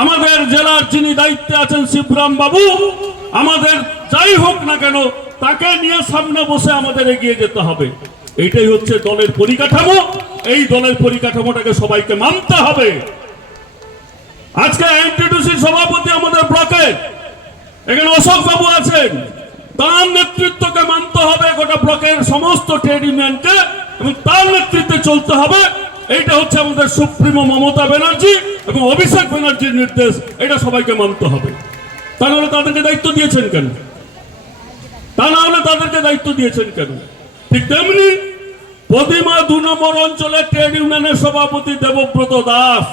আমাদের জেলার যিনি দায়িত্বে আছেন শিবরাম বাবু, আমাদের যাই হোক না কেন তাকে নিয়ে সামনে বসে আমাদের এগিয়ে যেতে হবে। এইটাই হচ্ছে দলের পরিকাঠামো। এই দলের পরিকাঠামোটাকে সবাইকে মানতে হবে। আজকে এনটিটিউসি সভাপতি আমাদের ব্লকের, এখানে অশোক বাবু আছেন, তার নেতৃত্বকে মানতে হবে গোটা ব্লকের সমস্ত ট্রেড ইউনিয়নকে, এবং তার নেতৃত্বে চলতে হবে। এইটা হচ্ছে আমাদের সুপ্রিমো মমতা ব্যানার্জি এবং অভিষেক ব্যানার্জির নির্দেশ। এটা সবাইকে মানতে হবে। তা নাহলে তাদেরকে দায়িত্ব দিয়েছেন কেন? ঠিক তেমনি প্রতিমা 2 নম্বর অঞ্চলের ট্রেড ইউনিয়নের সভাপতি দেবব্রত দাস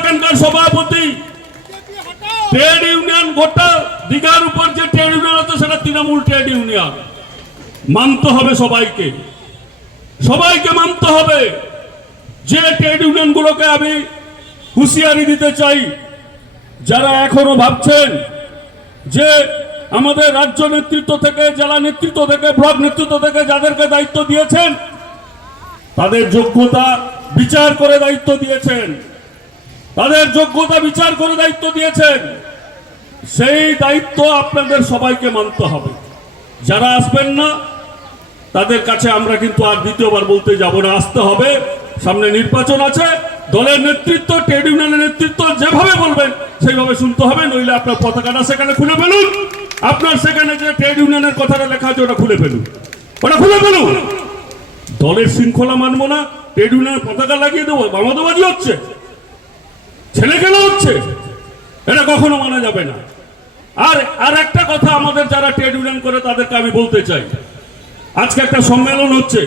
এখানকার সভাপতি। ট্রেড ইউনিয়ন গোটা দীঘার উপর যে ট্রেড ইউনিয়ন আছে সেটা তৃণমূল ট্রেড ইউনিয়ন। মানতে হবে সবাইকে মানতে হবে। যে ট্রেড ইউনিয়ন গুলোকে আমি হুঁশিয়ারি দিতে চাই, যারা এখনো ভাবছেন যে আমাদের রাজ্য নেতৃত্ব থেকে, জেলা নেতৃত্ব থেকে, ব্লক নেতৃত্ব থেকে যাদেরকে দায়িত্ব দিয়েছেন তাদের যোগ্যতা বিচার করে দায়িত্ব দিয়েছেন, সেই দায়িত্ব আপনাদের সবাইকে মানতে হবে। যারা আসবেন না তাদের কাছে আমরা কিন্তু আর দ্বিতীয়বার বলতে যাব না, আসতে হবে। সামনে নির্বাচন আছে, দলের নেতৃত্ব, ট্রেড ইউনিয়নের নেতৃত্ব যেভাবে বলবেন সেইভাবে শুনতে হবে। নইলে আপনার পতাকাটা সেখানে খুলে ফেলুন, আপনার সেখানে যে ট্রেড ইউনিয়নের কথাটা লেখা আছে ওটা খুলে ফেলুন। দলের শৃঙ্খলা মানবো না, ট্রেড ইউনিয়নের পতাকা লাগিয়ে দেবো, মামাদবাজি হচ্ছে, ছেলে খেলা হচ্ছে, এটা কখনো মানা যাবে না। আর একটা কথা আমাদের যারা ট্রেড ইউনিয়ন করে তাদেরকে আমি বলতে চাই, আজকে একটা সম্মেলন হচ্ছে,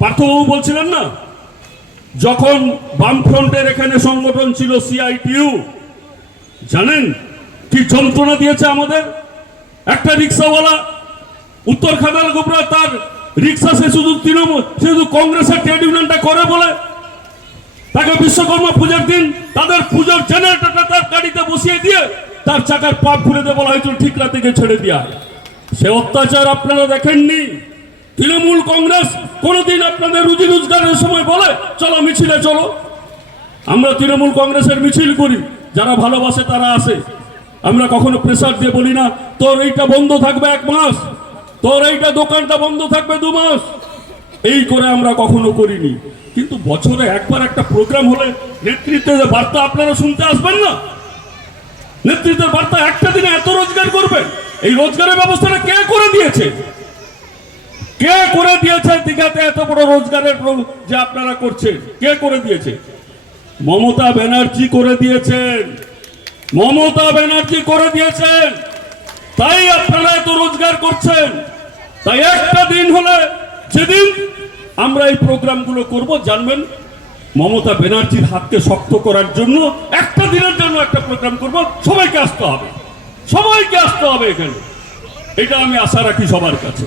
পার্থবাবু বলছিলেন না, যখন বামফ্রন্টের এখানে সংগঠন ছিল সিআইটিইউ, জানেন কি যন্ত্রণা দিয়েছে আমাদের? একটা রিক্সাওয়ালা উত্তর খাদাল গোবরা, তার রিক্সা সে শুধু কংগ্রেসের ট্রেড ইউনিয়নটা করে বলে তাকে বিশ্বকর্মা পূজার দিন তাদের পুজোর জেনারেটরটা তার গাড়িতে বসিয়ে দিয়ে তার চাকার পাপ খুলে দিয়ে বলা হয়েছিল ঠিক রাতে ছেড়ে দেওয়া। সে অত্যাচার আপনারা দেখেননি। তৃণমূল কংগ্রেস কোনোদিন আপনাদের রুজি রোজগারের সময় বলে চলো মিছিলে চলো? আমরা তৃণমূল কংগ্রেসের মিছিল করি, যারা ভালোবাসে তারা আসে। আমরা কখনো প্রেসার দিয়ে বলি না তোর এইটা বন্ধ থাকবে 1 মাস, তোর এইটা দোকানটা বন্ধ থাকবে 2 মাস, এই করে আমরা কখনো করিনি। কিন্তু বছরে একবার একটা প্রোগ্রাম হলে নেতৃত্বের বার্তা আপনারা শুনতে আসবেন না? নেতৃত্বের বার্তা একটা দিনে এত রোজগার করবেন? এই রোজগারের ব্যবস্থাটা কে করে দিয়েছে? দীঘাতে এত বড় রোজগারের যে আপনারা করছেন, কে করে দিয়েছে? মমতা ব্যানার্জি করে দিয়েছেন। তাই আপনারা এত রোজগার করছেন। তাই একটা দিন হলে, যেদিন আমরা এই প্রোগ্রামগুলো করব, জানবেন মমতা ব্যানার্জির হাতকে শক্ত করার জন্য একটা দিনের জন্য একটা প্রোগ্রাম করব। সবাইকে আসতে হবে এখানে। এটা আমি আশা রাখি সবার কাছে।